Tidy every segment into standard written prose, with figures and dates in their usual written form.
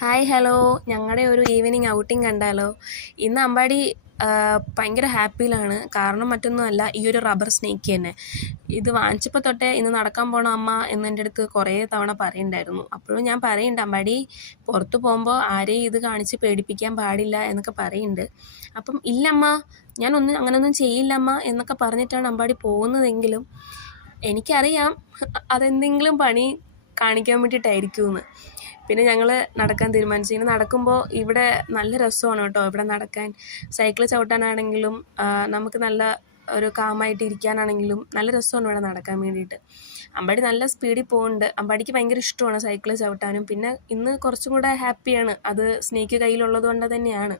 Hi hello, ഞങ്ങളുടെ ഒരു evening outing കണ്ടാലോ? ഇന്ന് അമ്പാടി ഭയങ്കര ഹാപ്പിയിലാണ്. കാരണം മറ്റൊന്നുമല്ല, ഈ ഒരു റബ്ബർ സ്നേക്ക് തന്നെ. ഇത് വാങ്ങിച്ചപ്പോൾ തൊട്ടേ ഇന്ന് നടക്കാൻ പോകണം അമ്മ എന്ന് എൻ്റെ അടുത്ത് കുറേ തവണ പറയുന്നുണ്ടായിരുന്നു. അപ്പോഴും ഞാൻ പറയുന്നുണ്ട്, അമ്പാടി പുറത്ത് പോകുമ്പോൾ ആരെയും ഇത് കാണിച്ച് പേടിപ്പിക്കാൻ പാടില്ല എന്നൊക്കെ പറയുന്നുണ്ട്. അപ്പം ഇല്ലമ്മ, അങ്ങനെയൊന്നും ചെയ്യില്ലമ്മ എന്നൊക്കെ പറഞ്ഞിട്ടാണ് അമ്പാടി പോകുന്നതെങ്കിലും എനിക്കറിയാം അതെന്തെങ്കിലും പണി കാണിക്കാൻ വേണ്ടിയിട്ടായിരിക്കുമെന്ന്. പിന്നെ ഞങ്ങൾ നടക്കാൻ തീരുമാനിച്ചു. ഇങ്ങനെ നടക്കുമ്പോൾ ഇവിടെ നല്ല രസമാണ് കേട്ടോ. ഇവിടെ നടക്കാൻ, സൈക്കിൾ ചവിട്ടാനാണെങ്കിലും നമുക്ക് നല്ല ഒരു കാമായിട്ട് ഇരിക്കാനാണെങ്കിലും നല്ല രസമാണ് ഇവിടെ നടക്കാൻ വേണ്ടിയിട്ട്. അമ്പാടി നല്ല സ്പീഡിൽ പോകുന്നുണ്ട്. അമ്പാടിക്ക് ഭയങ്കര ഇഷ്ടമാണ് സൈക്കിൾ ചവിട്ടാനും. പിന്നെ ഇന്ന് കുറച്ചും കൂടെ ഹാപ്പിയാണ്, അത് സ്നേക്ക് കയ്യിലുള്ളത് കൊണ്ട് തന്നെയാണ്.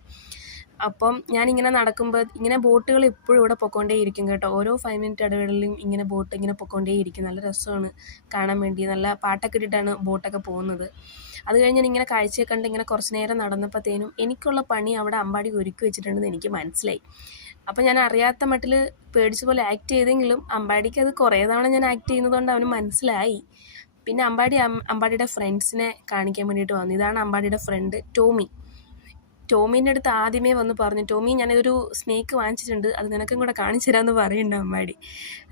അപ്പം ഞാനിങ്ങനെ നടക്കുമ്പോൾ ഇങ്ങനെ ബോട്ടുകൾ എപ്പോഴും ഇവിടെ പൊയ്ക്കൊണ്ടേയിരിക്കും കേട്ടോ. ഓരോ 5 മിനിറ്റ് ഇടവേളയിലും ഇങ്ങനെ ബോട്ട് ഇങ്ങനെ പൊയ്ക്കൊണ്ടേയിരിക്കും. നല്ല രസമാണ് കാണാൻ വേണ്ടി. നല്ല പാട്ടൊക്കെ ഇട്ടിട്ടാണ് ബോട്ടൊക്കെ പോകുന്നത്. അത് കഴിഞ്ഞ് ഞാനിങ്ങനെ കാഴ്ചയെ കണ്ട് ഇങ്ങനെ കുറച്ച് നേരം നടന്നപ്പോഴത്തേനും എനിക്കുള്ള പണി അവിടെ അമ്പാടി ഒരുക്കി വെച്ചിട്ടുണ്ടെന്ന് എനിക്ക് മനസ്സിലായി. അപ്പം ഞാൻ അറിയാത്ത മട്ടിൽ പേടിച്ച പോലെ ആക്ട് ചെയ്തെങ്കിലും അമ്പാടിക്ക് അത് കുറേ തവണ ഞാൻ ആക്ട് ചെയ്യുന്നതുകൊണ്ട് അവന് മനസ്സിലായി. പിന്നെ അമ്പാടിയുടെ ഫ്രണ്ട്സിനെ കാണിക്കാൻ വേണ്ടിയിട്ട് വന്നു. ഇതാണ് അമ്പാടിയുടെ ഫ്രണ്ട് ടോമി. ടോമീൻ്റെ അടുത്ത് ആദ്യമേ വന്ന് പറഞ്ഞു, ടോമി ഞാനൊരു സ്നേക്ക് വാങ്ങിച്ചിട്ടുണ്ട്, അത് നിനക്കും കൂടെ കാണിച്ചു തരാമെന്ന് പറയുന്നുണ്ട് അമ്പാടി.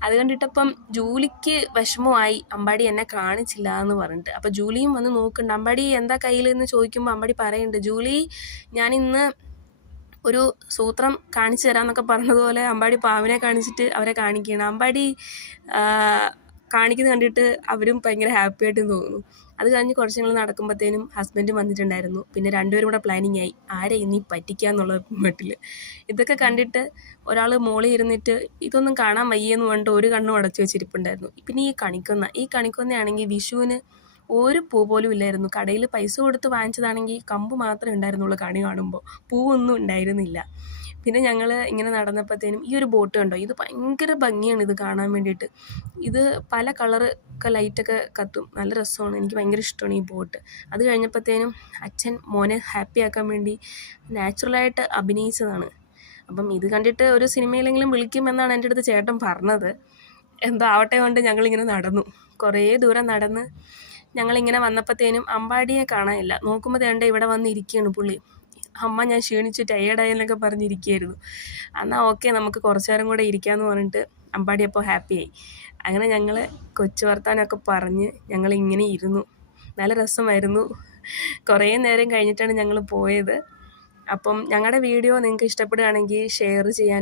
അത് കണ്ടിട്ടപ്പം ജൂലിക്ക് വിഷമമായി, അമ്പാടി എന്നെ കാണിച്ചില്ല എന്ന് പറഞ്ഞിട്ട്. അപ്പോൾ ജൂലിയും വന്ന് നോക്കുന്നുണ്ട്, അമ്പാടി എന്താ കയ്യിലെന്ന് ചോദിക്കുമ്പോൾ അമ്പാടി പറയുന്നുണ്ട്, ജൂലി ഞാനിന്ന് ഒരു സൂത്രം കാണിച്ചു തരാമെന്നൊക്കെ പറഞ്ഞതുപോലെ അമ്പാടി പാവിനെ കാണിച്ചിട്ട് അവരെ കാണിക്കുകയാണ്. അമ്പാടി കാണിക്കുന്നത് കണ്ടിട്ട് അവരും ഭയങ്കര ഹാപ്പി ആയിട്ട് തോന്നുന്നു. അത് കഴിഞ്ഞ് കുറച്ച് ഞങ്ങൾ നടക്കുമ്പോഴത്തേനും ഹസ്ബൻഡ് വന്നിട്ടുണ്ടായിരുന്നു. പിന്നെ രണ്ടുപേരും കൂടെ പ്ലാനിങ് ആയി ആരെ ഇനി പറ്റിക്കുക എന്നുള്ള മട്ടിൽ. ഇതൊക്കെ കണ്ടിട്ട് ഒരാൾ മോളിൽ ഇരുന്നിട്ട് ഇതൊന്നും കാണാൻ വയ്യെന്ന് പറഞ്ഞിട്ട് ഒരു കണ്ണും അടച്ചു വെച്ചിരിപ്പുണ്ടായിരുന്നു. പിന്നെ ഈ കണിക്കൊന്നയാണെങ്കിൽ വിഷുവിന് ഒരു പൂ പോലും ഇല്ലായിരുന്നു. കടയിൽ പൈസ കൊടുത്ത് വാങ്ങിച്ചതാണെങ്കിൽ കമ്പ് മാത്രമേ ഉണ്ടായിരുന്നുള്ളൂ കണി കാണുമ്പോൾ, പൂവൊന്നും ഉണ്ടായിരുന്നില്ല. പിന്നെ ഞങ്ങൾ ഇങ്ങനെ നടന്നപ്പോഴത്തേനും ഈ ഒരു ബോട്ട് കണ്ടോ, ഇത് ഭയങ്കര ഭംഗിയാണ് ഇത് കാണാൻ വേണ്ടിയിട്ട്. ഇത് പല കളറൊക്കെ ലൈറ്റൊക്കെ കത്തും, നല്ല രസമാണ്. എനിക്ക് ഭയങ്കര ഇഷ്ടമാണ് ഈ ബോട്ട്. അത് കഴിഞ്ഞപ്പോഴത്തേനും അച്ഛൻ മോനെ ഹാപ്പി ആക്കാൻ വേണ്ടി നാച്ചുറലായിട്ട് അഭിനയിച്ചതാണ്. അപ്പം ഇത് കണ്ടിട്ട് ഒരു സിനിമയിലെങ്കിലും വിളിക്കുമെന്നാണ് എൻ്റെ അടുത്ത് ചേട്ടൻ പറഞ്ഞത്. എന്തോ ആവട്ടെ കൊണ്ട് ഞങ്ങളിങ്ങനെ നടന്നു. കുറേ ദൂരം നടന്ന് ഞങ്ങളിങ്ങനെ വന്നപ്പോഴത്തേനും അമ്പാടിയെ കാണാനില്ല. നോക്കുമ്പോൾ തേണ്ട ഇവിടെ വന്നിരിക്കുകയാണ് പുള്ളി. അമ്മ ഞാൻ ക്ഷീണിച്ചു ടയേർഡായെന്നൊക്കെ പറഞ്ഞിരിക്കുകയായിരുന്നു. എന്നാൽ ഓക്കെ നമുക്ക് കുറച്ച് നേരം കൂടെ ഇരിക്കാമെന്ന് പറഞ്ഞിട്ട് അമ്പാടി അപ്പോൾ ഹാപ്പിയായി. അങ്ങനെ ഞങ്ങൾ കൊച്ചു വർത്താനമൊക്കെ പറഞ്ഞ് ഞങ്ങളിങ്ങനെ ഇരുന്നു. നല്ല രസമായിരുന്നു. കുറേ നേരം കഴിഞ്ഞിട്ടാണ് ഞങ്ങൾ പോയത്. അപ്പം ഞങ്ങളുടെ വീഡിയോ നിങ്ങൾക്ക് ഇഷ്ടപ്പെടുകയാണെങ്കിൽ ഷെയർ ചെയ്യാനും